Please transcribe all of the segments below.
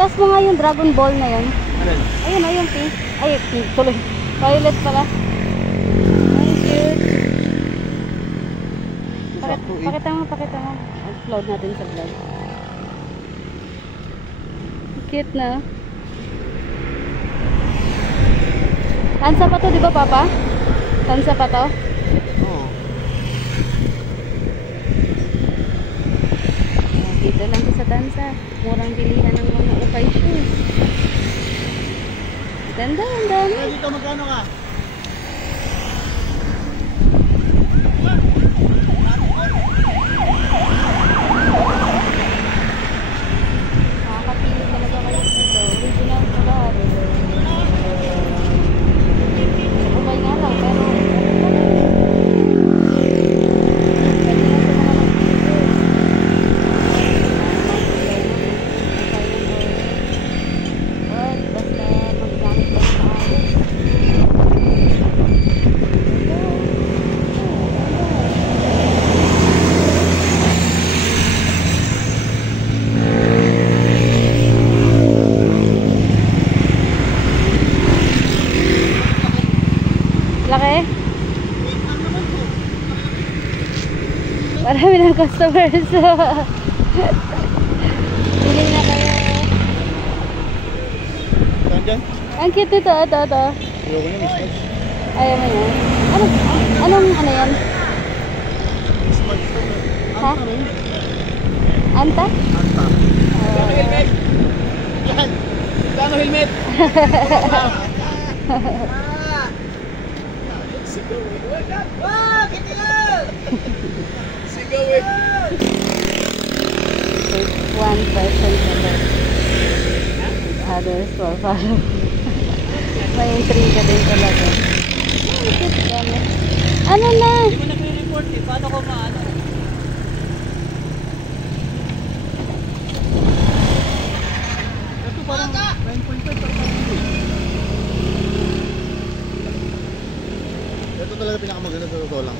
Tapos mo nga yung Dragon Ball na yun. Alin? Ayun, ayun, pink. Ay, pink tuloy. Violet pala. Ay, cute. Pakita mo, pakita mo. Upload natin sa vlog. Cute na. Tansa pa to, di ba, Papa? Tansa pa to? Oo. Dito lang to sa Tansa. Murang bilihan ng mga ukay shoes. Ganda, ang dami. Dito magkano ka? Nakakapili talaga kayo dito. Original pala. Okay nga lang, pero laki. Marami ng customers. Bili na kayo. Saan dyan? Ang cute nito. Ito. Ayoko niya, mismatch. Ayaw mo yan. Anong ano yan? Mismatch to. Ha? Anta rin. Anta? Anta. Kano helmet? Yan. Kano helmet? Sigaw eh. Wag! Kitilaw! Sigaw eh. There's one person there. Others will follow. May intriga din talaga. Ay, cute kami. Ano na? Hindi mo nagre-report eh. Paano ko maano? Ito parang 9.5 ito talaga pinakamaganda sa totoo lang.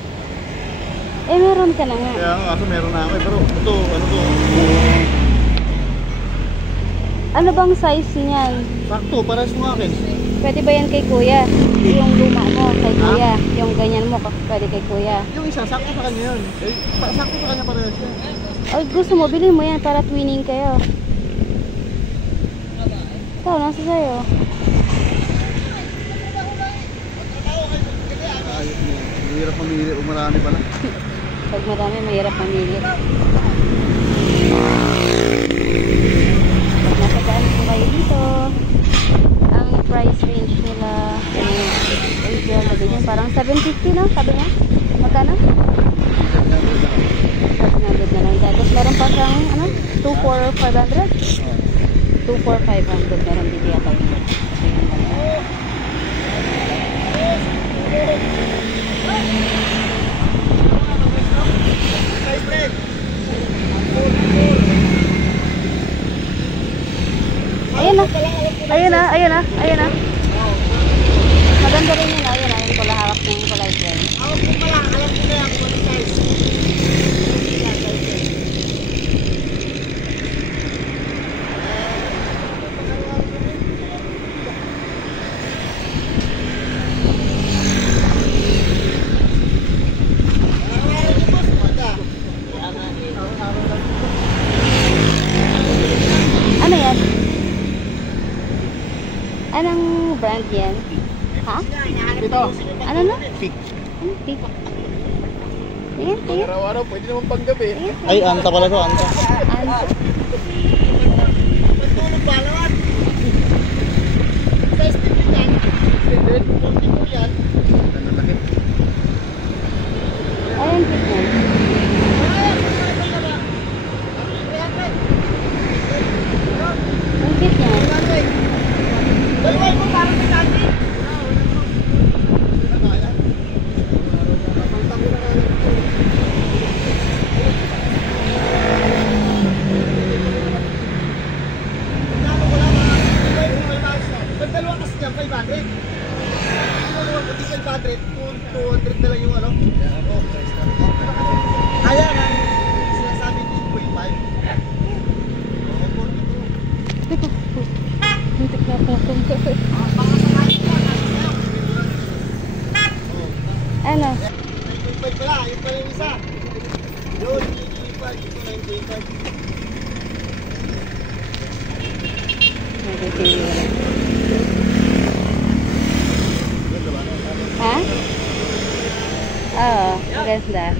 Eh, meron ka na nga. Kaya nga, kaso meron na ako eh. Pero ito, ano to? Ano bang size niyan? Sakto, parehas mo akin. Pwede ba yan kay kuya? Yung luma mo kay kuya. Yung ganyan mo, pwede kay kuya. Yung isa, sakto sa kanya yun. Eh, sakto sa kanya parehas yan. Ay, gusto mo, bilhin mo yan para twinning kayo. Ito, nasa sa'yo. Ayos mo. Mahirap mamili o marami pala. Pag marami, mahirap mamili. Pag napadaan po kayo dito, ang price range nila, Angel na din yun, parang 750 no? Sabi niya? Magkano? 700 na lang. Tapos meron pa siyang, ano? 24500? 24500 meron dito yata yun. Ayan na. Ayan na, ayan na, ayan na. Maganda rin yun, ayan na. Yung pala hawak ng kulay dyan. Hawak ko pala, alam ko na yan kung ano size. Ano yan? Anong brand yan? Ha? Ito. Ano na? Pick. Ano? Pick. Tingin, tingin. Araw-araw, pwede naman panggabi. Tingin, Ay, anta pala to, anta. Ano? Matulog ba naman? Size 50 yan. 42 yan. Ano laki? Ayan, pick yan. Ang cute niya. Dalaway mo parang may tanti. Dalawa kasi niya, 500. Ano naman, 500, 200 na lang yung ano? Ha? Oo, maganda.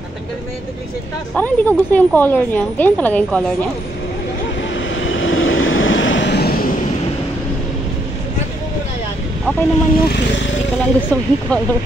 Natanggalin mo yung duplicatas. Parang hindi ko gusto yung color niya. Ganyan talaga yung color niya. Okay naman yung fit. Hindi ko lang gusto yung color.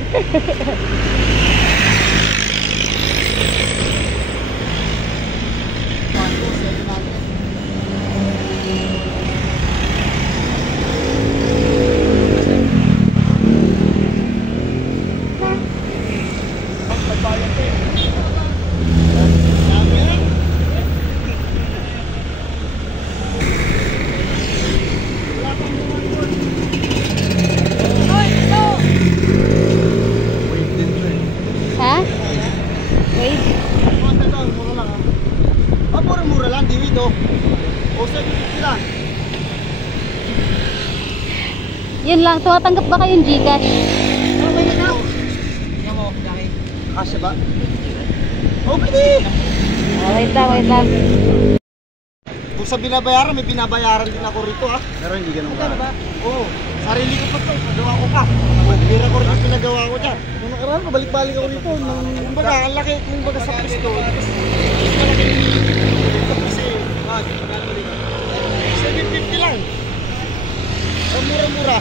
Ha? Wait. Mura lang ah. Ah, mura lang, di ito. O, 750 lang. Yun lang. Tumatanggap ba kayong Gcash? Okay na na. Tingnan mo, Jackie. Kasya ba? Okay di. Oh, wait lang, wait lang. Kung sa binabayaran, may binabayaran din ako rito ah. Pero hindi ganun ba? Oo. Sarili ko pa ito. Nagawa ko pa. Bira ko rin yung pinagawa ko dyan. Nung nakaraan, pabalik-balik ako rito. Kumbaga, ang laki. Kumbaga sa presto. Kasi, 750 lang. Mura-mura.